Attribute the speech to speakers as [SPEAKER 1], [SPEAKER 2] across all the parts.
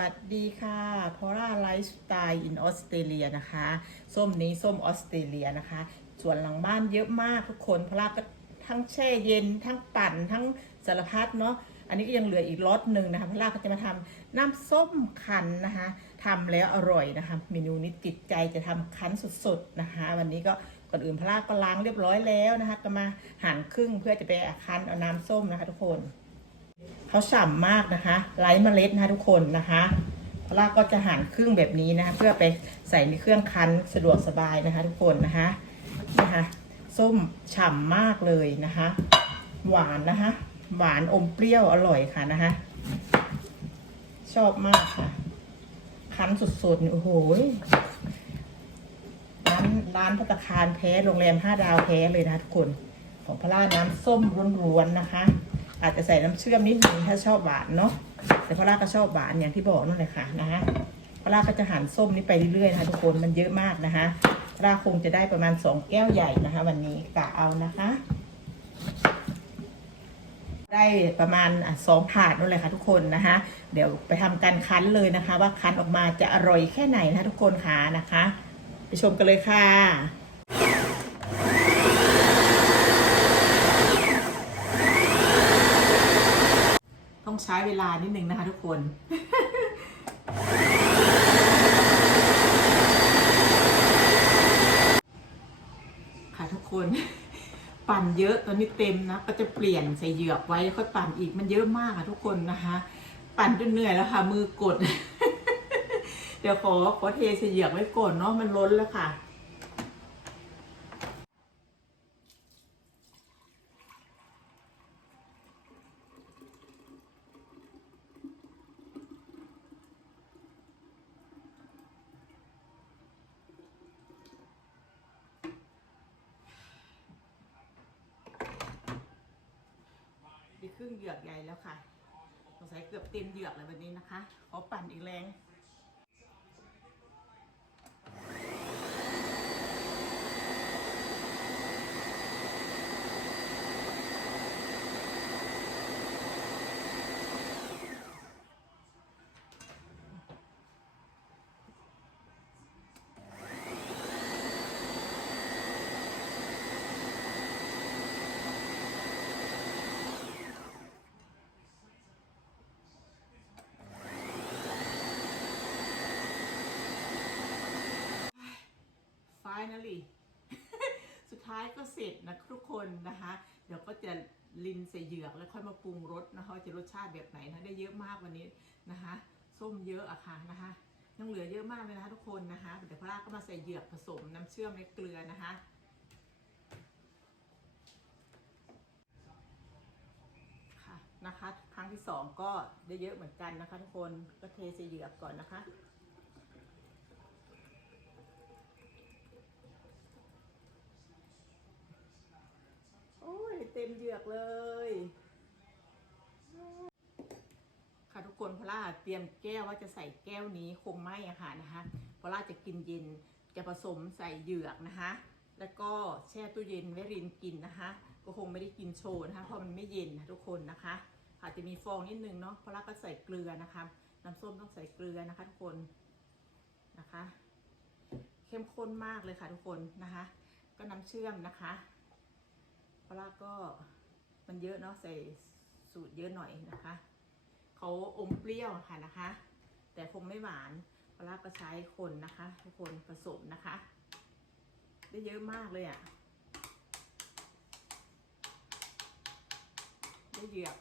[SPEAKER 1] วัสดีค่ะพอร่าไลฟ์สไตล์อินออสเตรเลียนะคะ ส้มนี้ส้มออสเตรเลียนะคะ ส่วนหลังบ้านเยอะมากทุกคนพอร่าก็ทั้งแช่เย็น ทั้งปั่น ทั้งสารพัดเนาะ อันนี้ก็ยังเหลืออีกล็อตหนึ่งนะคะพอร่าก็จะมาทำน้ำส้มคั้นนะคะทำแล้วอร่อยนะคะ เมนูนี้ติดใจจะทำคั้นสดๆนะคะ วันนี้ก็ก่อนอื่นพอร่าก็ล้างเรียบร้อยแล้วนะคะ ก็มาหั่นครึ่งเพื่อจะไปคั้นเอาน้ำส้มนะคะ ทุกคน เขาฉ่ำมากนะคะไร้เมล็ดนะคะทุกคนนะคะพลาก็จะหั่นครึ่งแบบนี้นะคะเพื่อไปใส่ในเครื่องคั้นสะดวกสบายนะคะทุกคนนะคะนะคะส้มฉ่ำมากเลยนะคะ หวานนะคะ หวานอมเปรี้ยวอร่อยค่ะนะคะชอบมากค่ะ คั้นสดๆโอ้โหร้านร้านพัตตาคารแพ้โรงแรมห้าดาวแพ้เลยนะะทุกคน ของพระราน้ำส้มร้วนๆนะคะ อาจจะใส่น้ำเชื่อมนิดนึงถ้าชอบหวานเนาะแต่พระราก็ชอบหวานอย่างที่บอกนั่นแหละค่ะนะฮะพระราก็จะหั่นส้มนี้ไปเรื่อยๆนะคะทุกคนมันเยอะมากนะคะพระราคงจะได้ประมาณสองแก้วใหญ่นะคะ วันนี้กะเอานะคะ ได้ประมาณสองถาดนั่นแหละค่ะทุกคนนะคะ เดี๋ยวไปทำการคั้นเลยนะคะ ว่าคั้นออกมาจะอร่อยแค่ไหนนะคะทุกคนค่ะนะคะ ไปชมกันเลยค่ะ ต้อง ใช้เวลานิดนึงนะคะทุกคนค่ะทุกคน ปั่นเยอะตอนนี้เต็มนะ ก็จะเปลี่ยนใส่เหยือกไว้ค่อยปั่นอีกมันเยอะมากค่ะทุกคนนะคะ ปั่นจนเหนื่อยแล้วค่ะ มือกด เดี๋ยวขอขอเทใส่เหยือกไว้ก่อนเนาะมันล้นแล้วค่ะ รึ่งเหยือกใหญ่แล้วค่ะ สงสัยเกือบเต็มเหยือกเลยวันนี้นะคะ ขอปั่นอีกแรง finally สุดท้ายก็เสร็จนะทุกคนนะคะ เดี๋ยวก็จะลินใส่เหยือกแล้วค่อยมาปรุงรสนะคะจะรสชาติแบบไหนนะได้เยอะมากวันนี้นะคะส้มเยอะอะค่ะนะคะยังเหลือเยอะมากเลยนะคะทุกคนนะคะเดี๋ยวพระราก็มาใส่เหยือกผสมน้ำเชื่อมในเกลือนะคะค่ะนะคะ ครั้งที่สองก็ได้เยอะเหมือนกันนะคะทุกคนก็เทใส่เหยือกก่อนนะคะ โอ้ยเต็มเหยือกเลย ค่ะทุกคนพอล่าเตรียมแก้วว่าจะใส่แก้วนี้คงไม่อะค่ะนะคะพอล่าจะกินเย็นจะผสมใส่เหยือกนะคะ แล้วก็แช่ตู้เย็นไว้รินกินนะคะ ก็คงไม่ได้กินโชว์นะคะเพราะมันไม่เย็นนะทุกคนนะคะ อาจจะมีฟองนิดนึงเนาะพอล่าก็ใส่เกลือนะคะน้ำส้มต้องใส่เกลือนะคะทุกคนนะคะ เข้มข้นมากเลยค่ะทุกคนนะคะ ก็น้ำเชื่อมนะคะ ปลาก็มันเยอะเนาะใส่สูตรเยอะหน่อยนะคะเขาอมเปรี้ยวค่ะนะคะ แต่คงไม่หวานปลาก็ใช้คนนะคะทุกคนผสมนะคะ ได้เยอะมากเลยอะ่ะได้เหยือก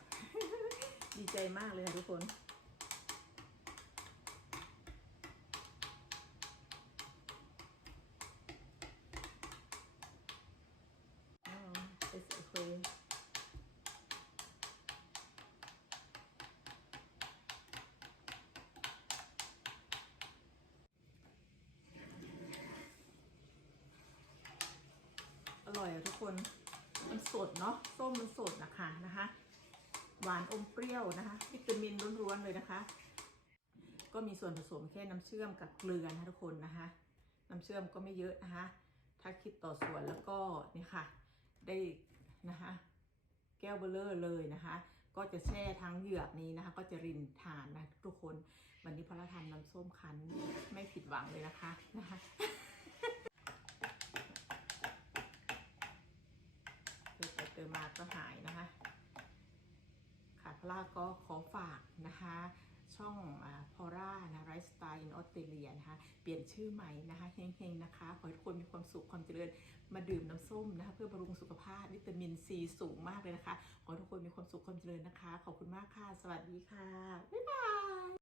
[SPEAKER 1] ดีใจมากเลยค่ะทุกคน ร่อยอะทุกคนมันสดเนาะส้มมันสดนะคะนะคะ หวานอมเปรี้ยวนะคะ วิตามินล้วนๆเลยนะคะ ก็มีส่วนผสมแค่น้ำเชื่อมกับเกลือนะทุกคนนะคะ น้ำเชื่อมก็ไม่เยอะนะคะ ถ้าคิดต่อส่วนแล้วก็นี่ค่ะ ได้นะคะ แก้วเบลเลอร์เลยนะคะก็จะแช่ทั้งเหยือกนี้นะคะ ก็จะรินทานนะทุกคน วันนี้พอเราทำน้ำส้มคั้นไม่ผิดหวังเลยนะคะนะคะ เติมไปเติมาก็หายนะคะ ค่ะพลาก็ขอฝากนะคะ ช่องพอร่านะไรสไตล์อินออสเตรเลียนะคะ เปลี่ยนชื่อใหม่นะคะเฮงๆนะคะ ขอให้ทุกคนมีความสุขความเจริญมาดื่มน้ำส้มนะคะ เพื่อบำรุงสุขภาพวิตามินซีสูงมากเลยนะคะ ขอให้ทุกคนมีความสุขความเจริญนะคะ ขอบคุณมากค่ะ สวัสดีค่ะ บ๊ายบาย